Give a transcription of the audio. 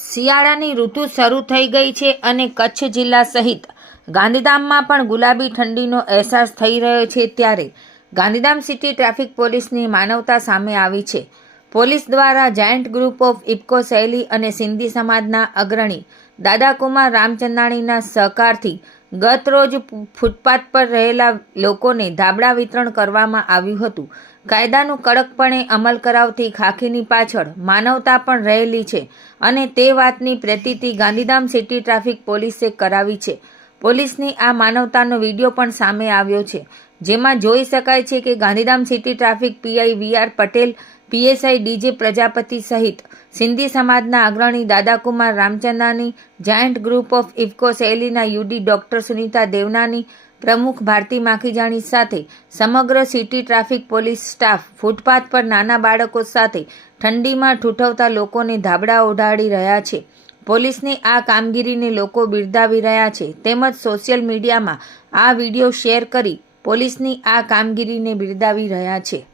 શિયાળાની ઋતુ શરૂ થઈ ગઈ છે અને કચ્છ જિલ્લા સહિત ગાંધીધામમાં પણ ગુલાબી ઠંડીનો અહેસાસ થઈ રહ્યો છે ત્યારે ગાંધીધામ સિટી ટ્રાફિક પોલીસની માનવતા સામે આવી છે. પોલીસ દ્વારા જાયન્ટ ગ્રુપ ઓફ ઇફકો શૈલી અને સિંધી સમાજના અગ્રણી દાદાકુમાર રામચંદાણીના સહકારથી ગત રોજ ફૂટપાથ પર રહેલા લોકોને ધાબળા વિતરણ કરવામાં આવ્યું હતું. કાયદાનું કડકપણે અમલ કરાવતી ખાખીની પાછળ માનવતા પણ રહેલી છે અને તે વાતની પ્રતીતિ ગાંધીધામ સિટી ટ્રાફિક પોલીસે કરાવી છે. પોલીસની આ માનવતાનો વીડિયો પણ સામે આવ્યો છે. જેમાં જોઈ શકાય છે કે Gandhidham city traffic PI V R Patel, PSI DJ Prajapati સહિત સિંધી સમાજના અગ્રણી Dadakumar Ramchandani, giant group of IFFCO શૈલીના યુડી ડોક્ટર સુનીતા દેવનાની, પ્રમુખ ભારતી માખીજાણી સાથે સમગ્ર city traffic police staff footpath પર નાના બાળકો સાથે ઠંડીમાં ઠૂઠવતા લોકોને ધાબળા ઓઢાડી રહ્યા છે. પોલીસની આ કામગીરીને લોકો બિરદાવી રહ્યા છે. તેમજ સોશિયલ મીડિયામાં આ વીડિયો શેર કરી પોલીસની આ કામગીરીને બિરદાવી રહ્યા છે.